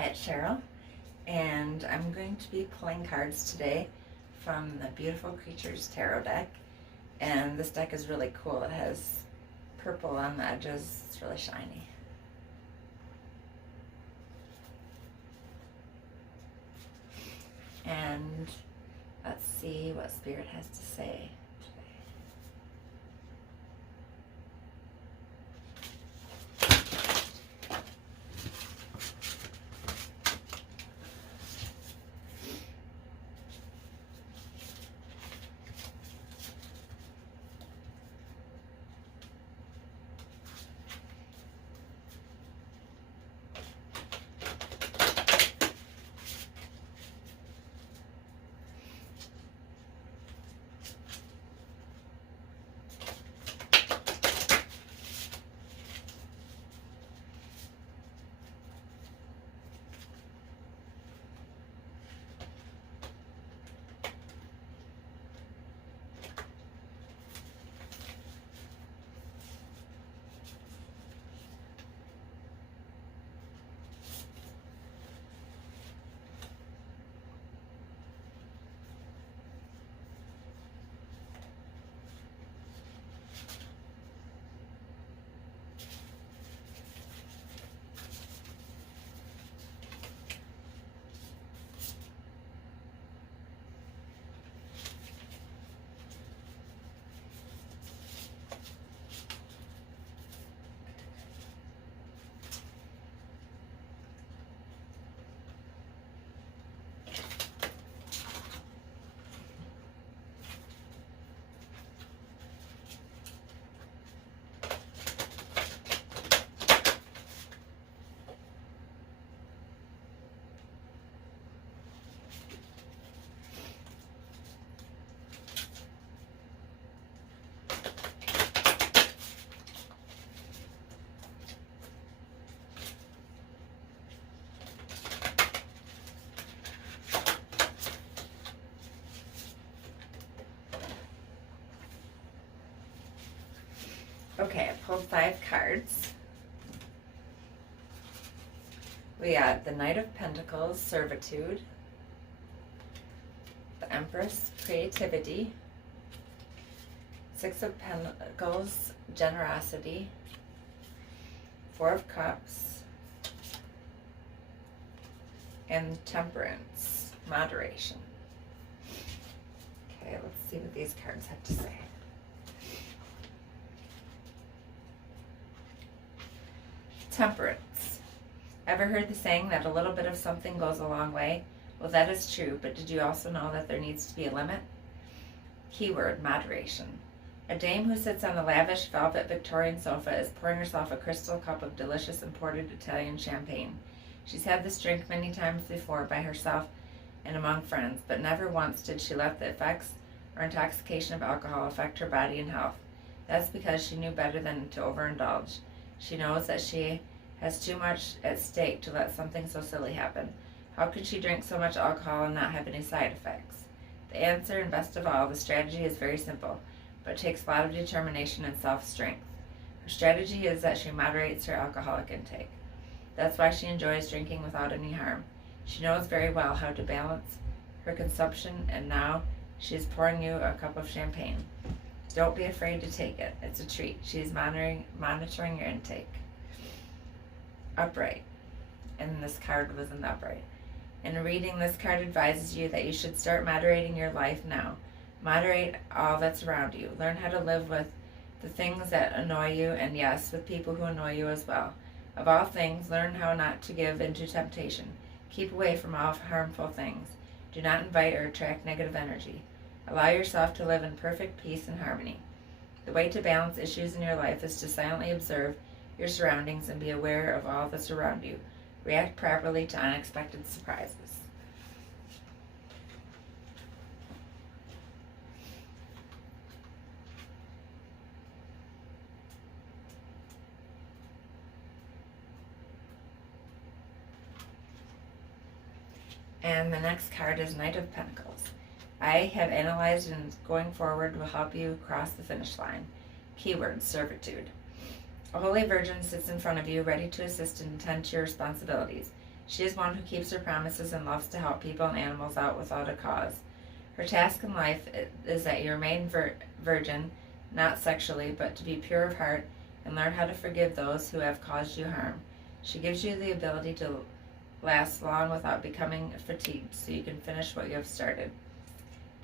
Hi, it's Cheryl, and I'm going to be pulling cards today from the Beautiful Creatures Tarot deck. And this deck is really cool. It has purple on the edges. It's really shiny. And let's see what Spirit has to say today. Okay, I pulled 5 cards. We got the Knight of Pentacles, Servitude, the Empress, Creativity, 6 of Pentacles, Generosity, 4 of Cups, and Temperance, Moderation. Okay, let's see what these cards have to say. Temperance. Ever heard the saying that a little bit of something goes a long way? Well, that is true, but did you also know that there needs to be a limit? Keyword, moderation. A dame who sits on a lavish velvet Victorian sofa is pouring herself a crystal cup of delicious imported Italian champagne. She's had this drink many times before by herself and among friends, but never once did she let the effects or intoxication of alcohol affect her body and health. That's because she knew better than to overindulge. She knows that she has too much at stake to let something so silly happen. How could she drink so much alcohol and not have any side effects? The answer, and best of all, the strategy is very simple, but takes a lot of determination and self-strength. Her strategy is that she moderates her alcoholic intake. That's why she enjoys drinking without any harm. She knows very well how to balance her consumption, and now she is pouring you a cup of champagne. Don't be afraid to take it. It's a treat. She's monitoring your intake. Upright. And this card was in the upright. In reading, this card advises you that you should start moderating your life now. Moderate all that's around you. Learn how to live with the things that annoy you, and yes, with people who annoy you as well. Of all things, learn how not to give into temptation. Keep away from all harmful things. Do not invite or attract negative energy. Allow yourself to live in perfect peace and harmony. The way to balance issues in your life is to silently observe your surroundings and be aware of all that's around you. React properly to unexpected surprises. And the next card is Knight of Pentacles. I have analyzed and going forward will help you cross the finish line. Keyword, servitude. A holy virgin sits in front of you, ready to assist and attend to your responsibilities. She is one who keeps her promises and loves to help people and animals out without a cause. Her task in life is that you remain virgin, not sexually, but to be pure of heart and learn how to forgive those who have caused you harm. She gives you the ability to last long without becoming fatigued, so you can finish what you have started.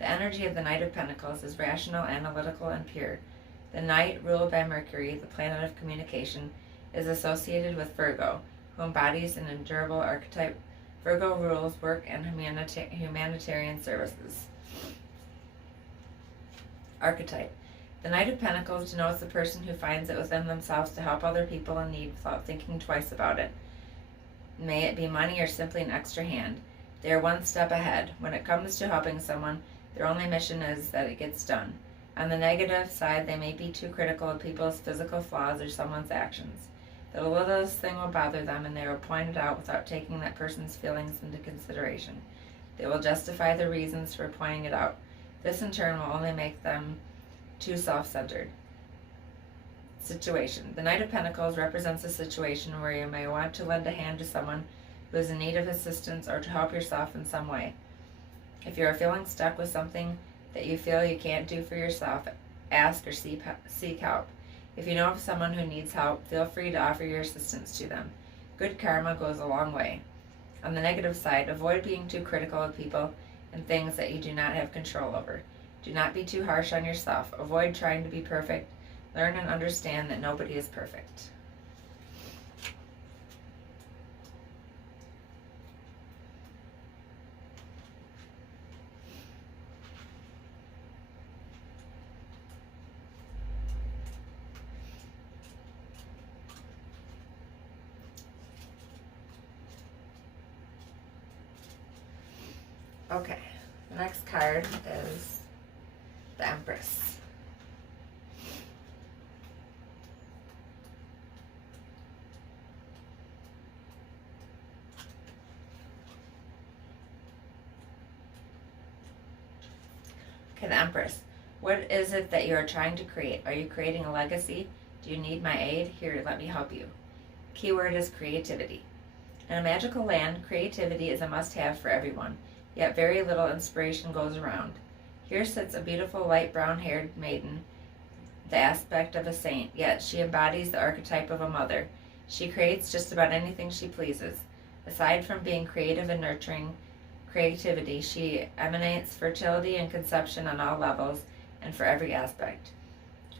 The energy of the Knight of Pentacles is rational, analytical, and pure. The Knight, ruled by Mercury, the planet of communication, is associated with Virgo, who embodies an endurable archetype. Virgo rules work and humanitarian services. Archetype. The Knight of Pentacles denotes the person who finds it within themselves to help other people in need without thinking twice about it. May it be money or simply an extra hand. They are one step ahead. When it comes to helping someone, their only mission is that it gets done. On the negative side, they may be too critical of people's physical flaws or someone's actions. The littlest thing will bother them, and they will point it out without taking that person's feelings into consideration. They will justify their reasons for pointing it out. This in turn will only make them too self-centered. Situation. The Knight of Pentacles represents a situation where you may want to lend a hand to someone who is in need of assistance or to help yourself in some way. If you are feeling stuck with something that you feel you can't do for yourself, ask or seek help. If you know of someone who needs help, feel free to offer your assistance to them. Good karma goes a long way. On the negative side, avoid being too critical of people and things that you do not have control over. Do not be too harsh on yourself. Avoid trying to be perfect. Learn and understand that nobody is perfect. Okay, the next card is the Empress. Okay, the Empress. What is it that you are trying to create? Are you creating a legacy? Do you need my aid? Here, let me help you. Keyword is creativity. In a magical land, creativity is a must-have for everyone, yet very little inspiration goes around. Here sits a beautiful light brown-haired maiden, the aspect of a saint, yet she embodies the archetype of a mother. She creates just about anything she pleases. Aside from being creative and nurturing creativity, she emanates fertility and conception on all levels and for every aspect.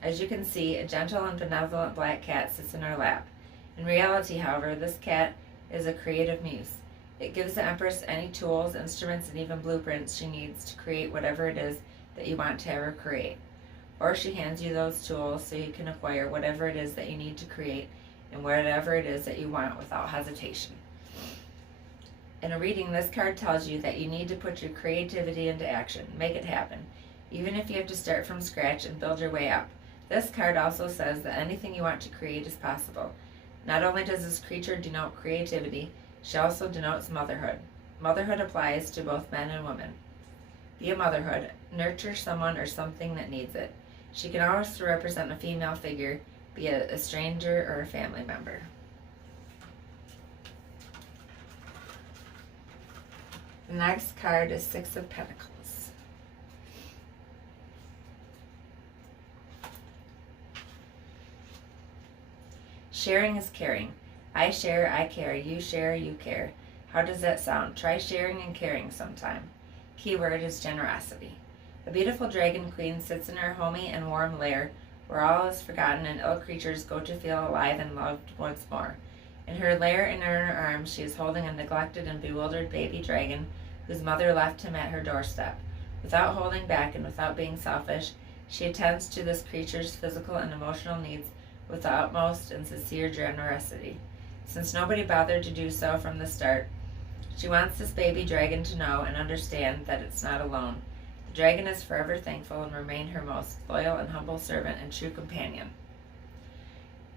As you can see, a gentle and benevolent black cat sits in her lap. In reality, however, this cat is a creative muse. It gives the Empress any tools, instruments, and even blueprints she needs to create whatever it is that you want to have her create. Or she hands you those tools so you can acquire whatever it is that you need to create and whatever it is that you want without hesitation. In a reading, this card tells you that you need to put your creativity into action. Make it happen, even if you have to start from scratch and build your way up. This card also says that anything you want to create is possible. Not only does this creature denote creativity, she also denotes motherhood. Motherhood applies to both men and women. Be a motherhood. Nurture someone or something that needs it. She can also represent a female figure, be it a stranger or a family member. The next card is Six of Pentacles. Sharing is caring. I share, I care. You share, you care. How does that sound? Try sharing and caring sometime. Keyword is generosity. A beautiful dragon queen sits in her homey and warm lair where all is forgotten and ill creatures go to feel alive and loved once more. In her lair and in her arms she is holding a neglected and bewildered baby dragon whose mother left him at her doorstep. Without holding back and without being selfish, she attends to this creature's physical and emotional needs with the utmost and sincere generosity. Since nobody bothered to do so from the start, she wants this baby dragon to know and understand that it's not alone. The dragon is forever thankful and remain her most loyal and humble servant and true companion.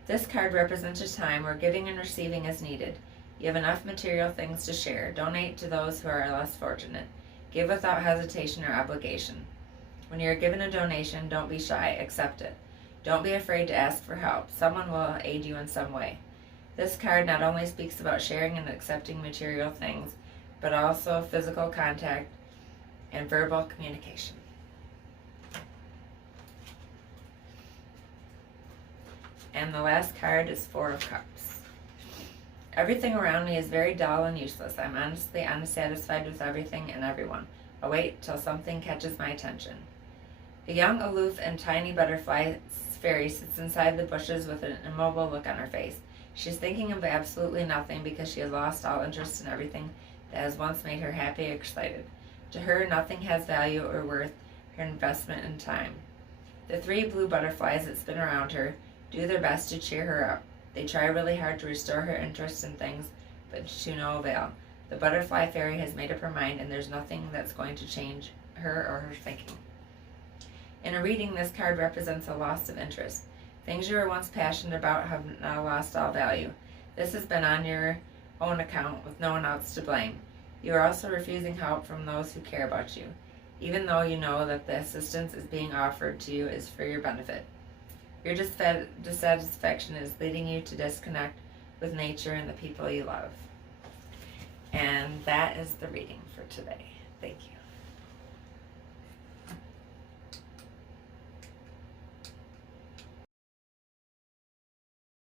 This card represents a time where giving and receiving is needed. You have enough material things to share. Donate to those who are less fortunate. Give without hesitation or obligation. When you are given a donation, don't be shy. Accept it. Don't be afraid to ask for help. Someone will aid you in some way. This card not only speaks about sharing and accepting material things, but also physical contact and verbal communication. And the last card is Four of Cups. Everything around me is very dull and useless. I'm honestly unsatisfied with everything and everyone. I'll wait till something catches my attention. A young, aloof, and tiny butterfly fairy sits inside the bushes with an immobile look on her face. She's thinking of absolutely nothing because she has lost all interest in everything that has once made her happy or excited. To her, nothing has value or worth her investment in time. The three blue butterflies that spin around her do their best to cheer her up. They try really hard to restore her interest in things, but to no avail. The butterfly fairy has made up her mind, and there's nothing that's going to change her or her thinking. In a reading, this card represents a loss of interest. Things you were once passionate about have now lost all value. This has been on your own account with no one else to blame. You are also refusing help from those who care about you, even though you know that the assistance is being offered to you is for your benefit. Your dissatisfaction is leading you to disconnect with nature and the people you love. And that is the reading for today. Thank you.